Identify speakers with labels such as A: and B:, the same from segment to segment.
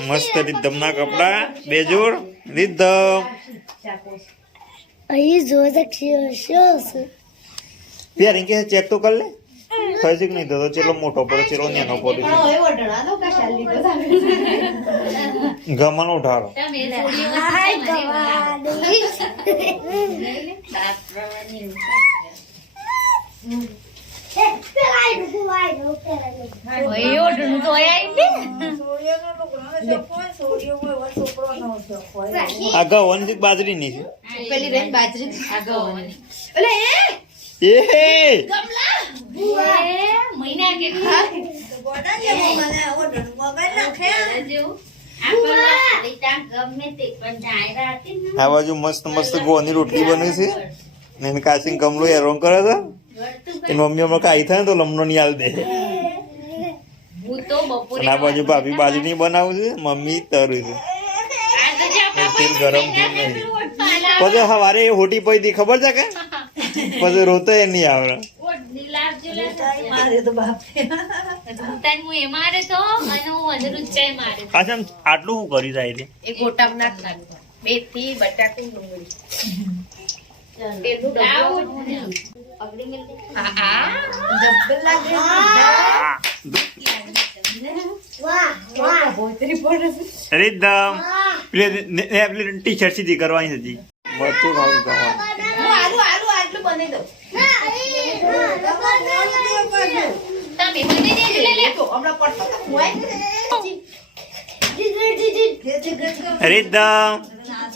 A: મસ્ત રીધમના કપડા બે જોડ રીધમ
B: અહીં જો શું છે?
A: ત્યાં રિંકે ચેક તો કર લે. થશે કે નહીં? થતો ચેલો મોટો પડે ચેલો નાનો પડે. ગમનો ઉઠાડો
B: ગવાની
A: આ ગવાની બાજરી ની છે.
C: પેલી રેન બાજરી. આગળવાની
A: એ
C: મહિના કે
A: આ બાજુ મસ્ત મસ્ત ગોની રોટલી બને છે. ને એને કાચીને ગમલો હેરાન કરે છે. મમ્મી હમણાં ખાઈ થાય ને તો લમણો ની આલ દે. ના બાજુ ભાભી બાજુ બાજરી બનાવું છે. મમ્મી તરું છે. તેલ ગરમ થયું નહીં પછી સવારે એ હોટી પડી હતી ખબર છે કે? પછી રોતો એ નહીં આવડે આટલું શું કરી જાય
C: નાખવા મેથી બટાકું ડુંગળી. પેલું
A: રીધમ પેલી ટી શર્ટ સીધી કરવાની હતી બધું ખાવું ખાવાનું
C: હું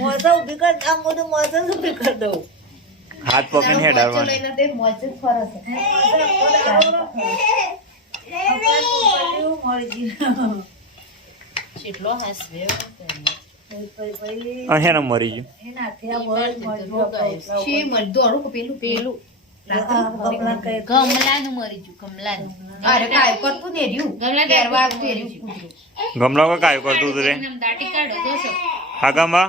C: આય
A: ઊભી કર માલિક ઓકે
C: મોસા ઊભી કર દઉં.
A: હાથ પકડીને હેડાડવાનું.
C: લઈને તે મોજ જ ફરે છે. કેટલો હસવે
A: હેને મરી ગયું.
C: શી મરદોડું કે પેલું? પેલું. ગમલાનું મરી ગયું ગમલાનું. અરે કાય કરતું ને રહ્યું. ગમલા પહેરવા આવતું રહ્યું
A: ગમલા કા કાયું કરતું હતું રે? હા ગમા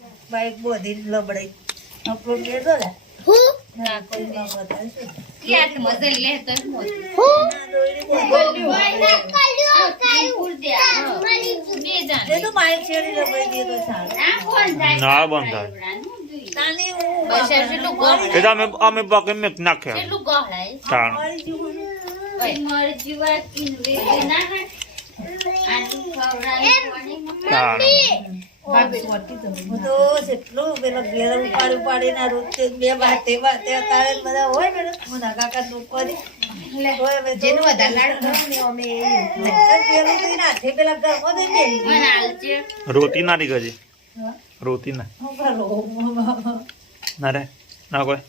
C: બાઈક બોધી દઈ આપણો પાછળ
A: હવે પેલા પપ્પા બે કરતા ના કાજી કોઈ મરી જાય કેટલું
B: હું? હું
C: ક્યાં મજા લે તો મોજ
B: હું.
C: બે જાણ.
A: ના બંધ થાય
C: બસ એટલું ગોળ
A: એ તો અમે અમે પકડી મેં નાખ્યા.
C: એટલું ગોળાય
A: તાણ
C: મરજી વાત ઇન્વેસ્ટ ના. કર આટલું ખવડાવી
A: તાણ
C: જેનું વધારે લાડ મને આલજે
A: રોતી. ના ની ગજી રોતી ના ના. રે ના કોઈ.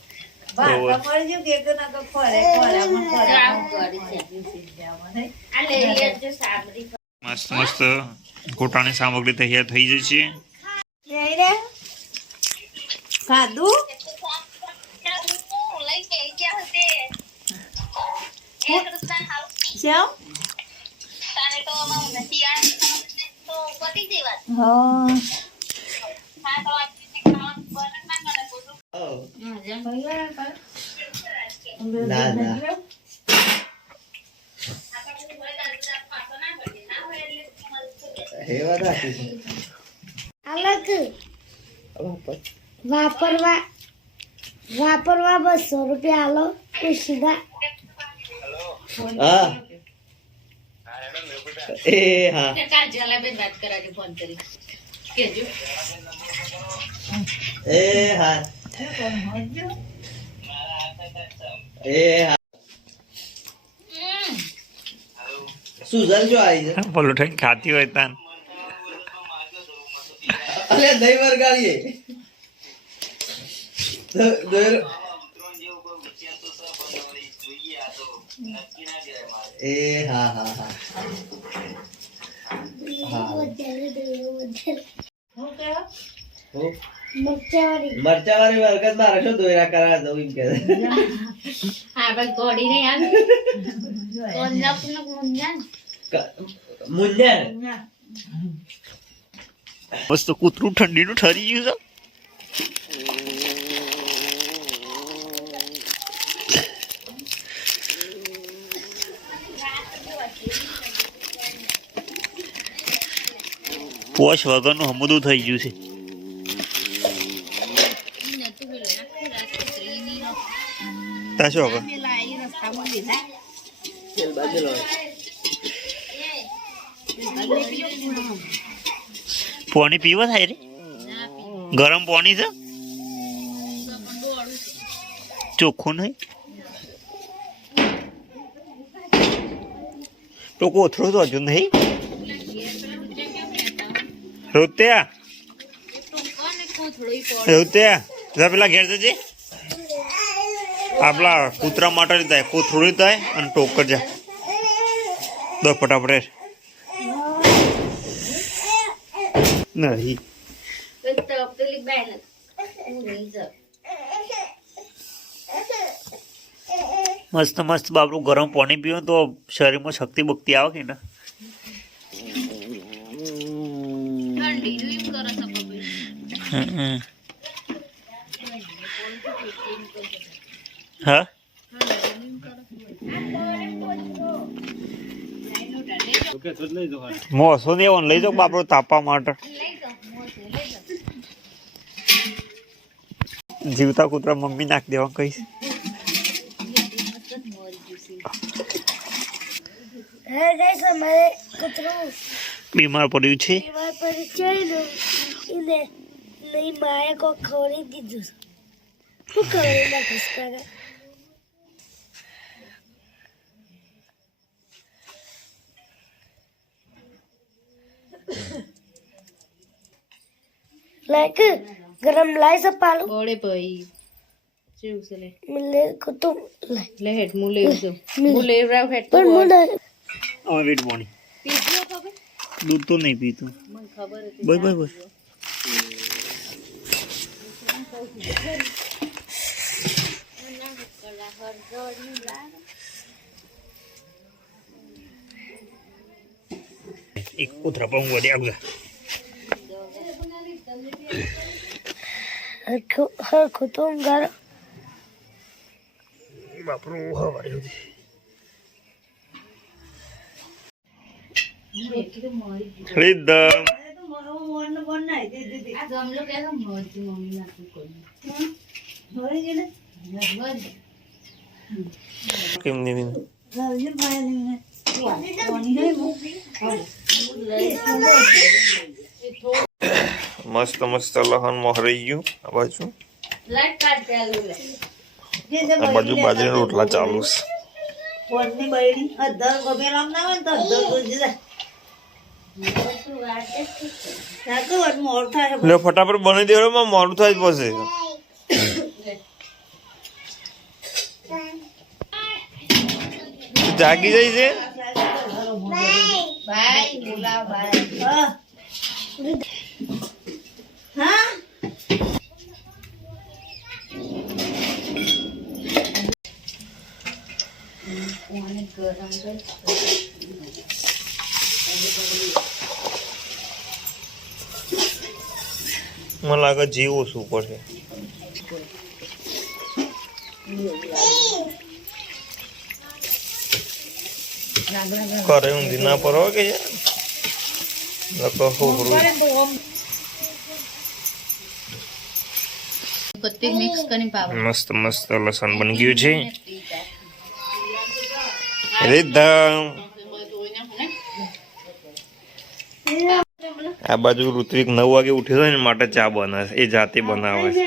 C: સાબરી.
A: મસ્ત મસ્ત ગોટાની સામગ્રી તૈયાર થઈ જાય
D: ખાધું? ના હા
B: અલગ. વાપરવા વાપરવા બસો રૂપિયા આલો કોઈ સીધા
A: એ હા.
C: જલાબેન વાત કરાવજો ફોન કરી. કેજો.
A: એ હા. એ હા. સુઝન જો આવી છે?
E: બોલો ઠેક ખાતી હોય તાન.
A: અલે દહીં વરગાડીએ. એ હા હા હા. હા.
B: મરચાવાળી
A: વરગત મારે શું દોયરા કરા દઉં એમ કે.
C: હા ગોળી નહીં નક
A: મુંજાણ
E: મસ્ત કૂતરું ઠંડીનું ઠરી ગયું છે. પોશ વગરનું હમુદું થઈ ગયું છે. ત્યાં શું હવે પાણી પીવા થાય રે? ગરમ પાણી છે? ચોખ્ખું નહીં? તો કોથળો તો હજુ નહીં? રોત્યા રોત્યા જરા પેલા ઘેર જજે. આપલા કૂતરા માટે થાય. કોથળું થાય અને ટોકર જા. દો ફટાફટ. નહીં. મસ્ત મસ્ત બાબરું ગરમ પાણી પીવો તો શરીરમાં શક્તિ બક્તિ આવે કે ના. હા? મોસો ને એવો લઈ જાઓ બાપડો તાપવા માટે. જીવતા કૂતરા મમ્મી નાખ દેવા કહીશ.
B: હે ગાઈસ અમારે કૂતરું
E: બીમાર પડ્યું છે.
B: માએ કોઈ ખવડી દીધું શું ખવડી નાખીશ લાઈક ગરમ લાઈ સપાલું
C: ગોળે ભાઈ. જેવું છે લે?
B: મિલે કુતુ
C: લે હેડ મુલે લેવું મુલે. રાવ હેડ
B: પણ મને
E: હવે વેટ બોની
C: પીજો ખબર?
E: દૂધ તો નહીં પીતો
C: મને ખબર હતી
E: બસ બસ બસ એક કૂતરા પણ હું વળી આવું
B: હરખું હરખું તું ગરમ
E: બાપરું હવારે રીધમ
C: આ ગમલો કે મરજી મમ્મી નાખી કોઈ
E: કેમ નહીં મસ્ત મસ્ત લહન મોહરાઈ ગયું આ બાજુ.
C: લાઈટ કાઢ ચાલુ લે.
E: આ બાજુ બાજરી રોટલા ચાલુ છે. ફટાફટ બની દેવામાં મોડું થાય જ પછી. જાગી જાય છે મને લાગે જીવો શું પડશે. કરે ઊંધી ના પરવા કે યાર. લકો
C: પત્તી મિક્સ કરીને પાવ
E: મસ્ત મસ્ત લસણ બની ગયું છે. રીધમ. આ બાજુ ઋત્વિક નવ વાગે ઉઠ્યો હોય ને માટે ચા બનાવે છે. એ જાતે બનાવે છે.